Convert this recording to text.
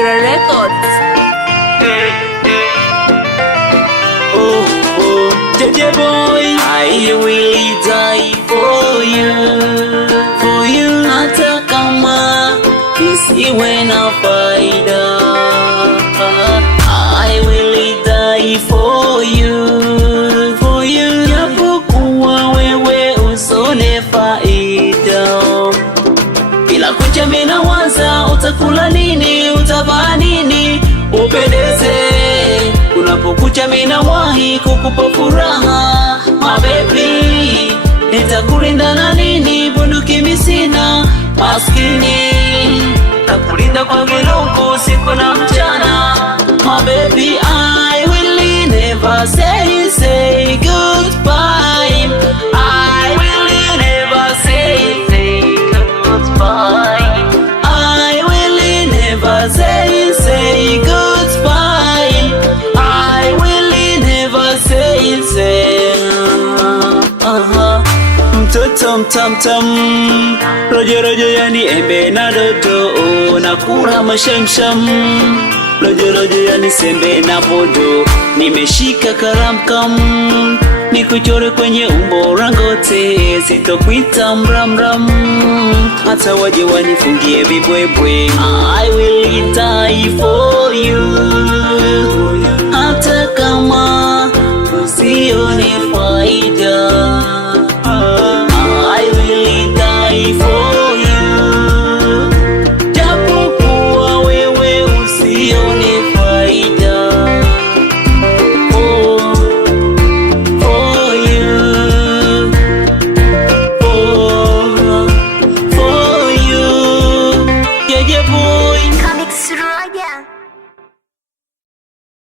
Kira Records. Oh, oh, JJ boy, I will die for you, hata kama isiwe na faida. I will die for you, japokuwa wewe usone faida. Kila kucha mina waza, utakula nini, utavaa nini, upendeze. Unapokucha mina wahi kukupa furaha, my baby. Nitakulinda na nini, bunduki misina, maskini. Takulinda kwa virungu siku na mchana, my baby. I will never say goodbye. I will never say goodbye. I will never say goodbye. I will never say Mtoto mtamtam, rojo rojo yani embe na dodo, nakula mashamsham. Rojo rojo yani sembe na bodo, nimeshika karamkam, nikuchore kwenye umbo rangote, sitokuita mramram, hata waje wanifungie vibwebwe. I will die for you, hata kama usione faida. I will die for you, japokuwa wewe usione faida. For you, for you, JJ boy. Comic Suraja.